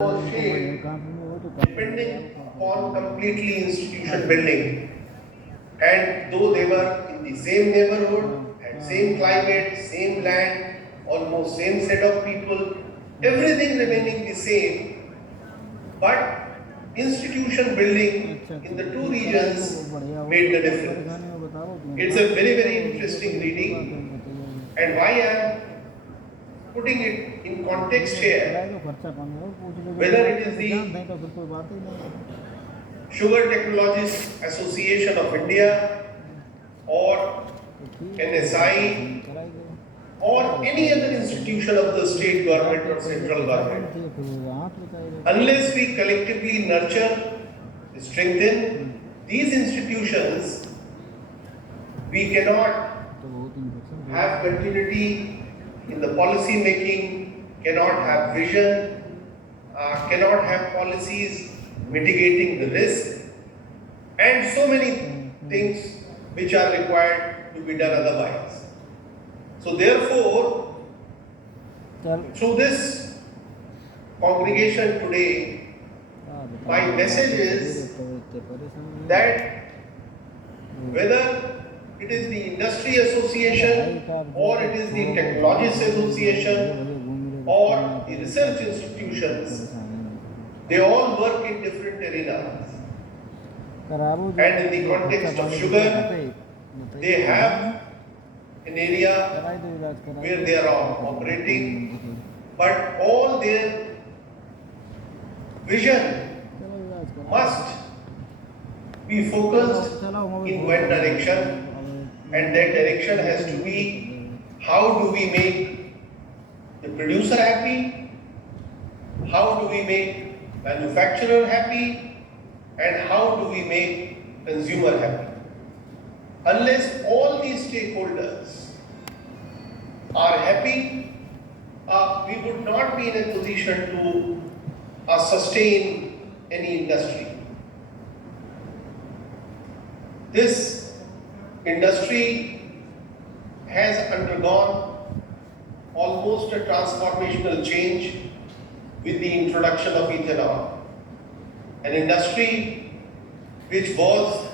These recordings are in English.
was shaped depending upon completely institution building. And though they were in the same neighborhood, had same climate, same land, almost same set of people, everything remaining the same, but institution building in the two regions made the difference. It's a very, very interesting reading, and why I am putting it in context here, whether it is the Sugar Technologies Association of India or NSI or any other institution of the state government or central government. Unless we collectively nurture, strengthen these institutions, we cannot have continuity in the policy making, cannot have vision, cannot have policies mitigating the risk, and so many things which are required to be done otherwise. So therefore, through this congregation today, my message is that whether it is the industry association or it is the technologists association or the research institutions, they all work in different arenas. And in the context of sugar, they have an area where they are operating, but all their vision must be focused in one direction, and that direction has to be how do we make the producer happy, how do we make manufacturer happy, and how do we make consumer happy. Unless all these stakeholders are happy, we would not be in a position to sustain any industry. This industry has undergone almost a transformational change with the introduction of ethanol. An industry which was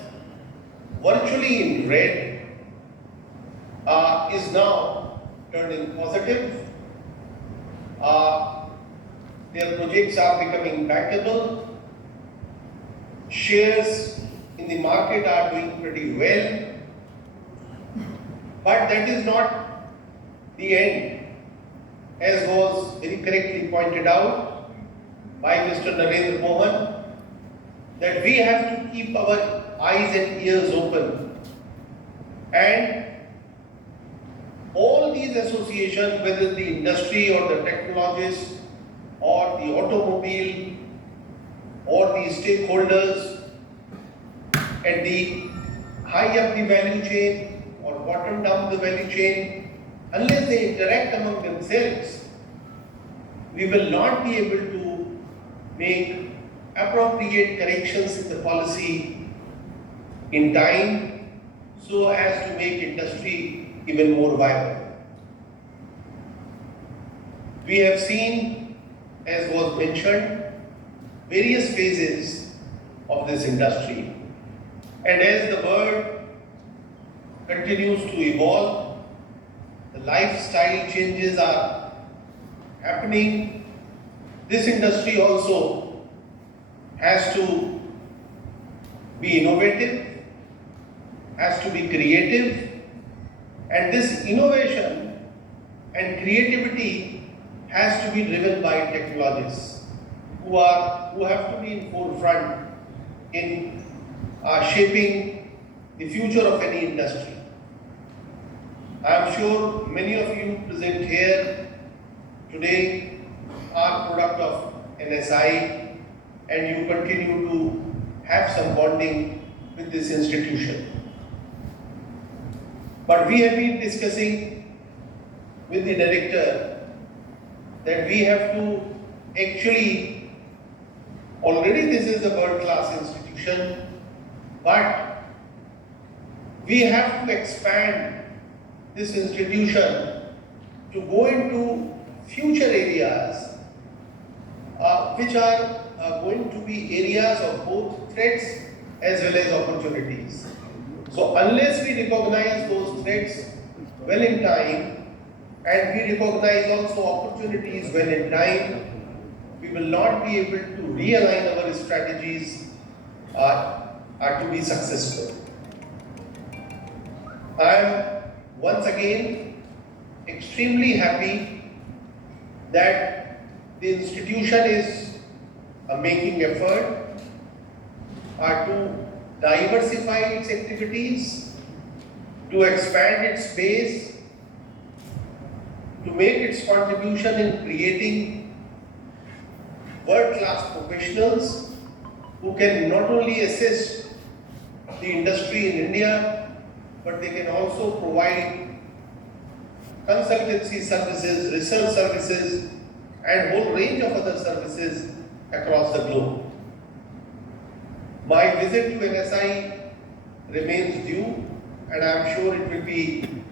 virtually in red is now turning positive. Their projects are becoming bankable. Shares in the market are doing pretty well. But that is not the end, as was very correctly pointed out by Mr. Narendra Mohan, that we have to keep our eyes and ears open. And all these associations, whether the industry or the technologists or the automobile or the stakeholders at the high up the value chain or bottom down the value chain, unless they interact among themselves, we will not be able to make appropriate corrections in the policy in time so as to make industry even more viable. We have seen, as was mentioned, various phases of this industry, and as the world continues to evolve, the lifestyle changes are happening. This industry also has to be innovative, has to be creative, and this innovation and creativity has to be driven by technologists who have to be in forefront in shaping the future of any industry. I am sure many of you present here today are product of NSI, and you continue to have some bonding with this institution. But we have been discussing with the director that we have to actually, already this is a world-class institution, but we have to expand this institution to go into future areas which are going to be areas of both threats as well as opportunities. So unless we recognize those threats well in time and we recognize also opportunities well in time, we will not be able to realign our strategies to be successful. I am once again extremely happy that the institution is making effort to diversify its activities, to expand its base, to make its contribution in creating world-class professionals who can not only assist the industry in India, but they can also provide consultancy services, research services, and whole range of other services across the globe. My visit to NSI remains due, and I am sure it will be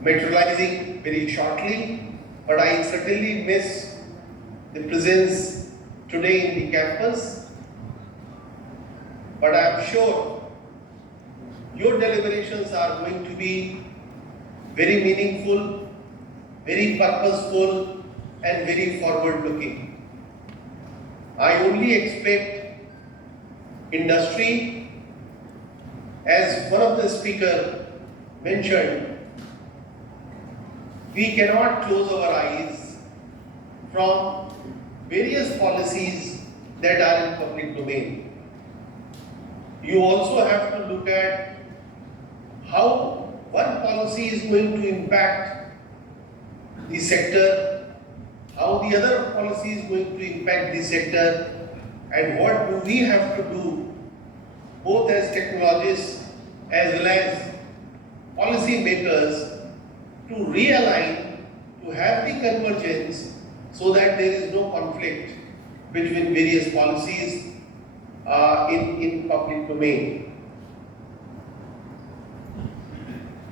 materializing very shortly, but I certainly miss the presence today in the campus. But I am sure your deliberations are going to be very meaningful, very purposeful, and very forward-looking. I only expect industry, as one of the speakers mentioned, we cannot close our eyes from various policies that are in public domain. You also have to look at how one policy is going to impact the sector, how the other policy is going to impact the sector, and what do we have to do, both as technologists as well as policy makers, to realign, to have the convergence so that there is no conflict between various policies in public domain.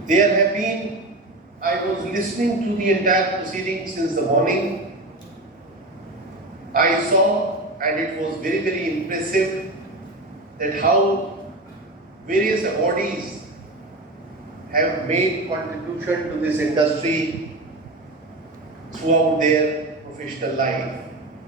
There have been, I was listening to the entire proceeding since the morning. I saw, and it was very, very impressive, that how various awardees have made contribution to this industry throughout their professional life.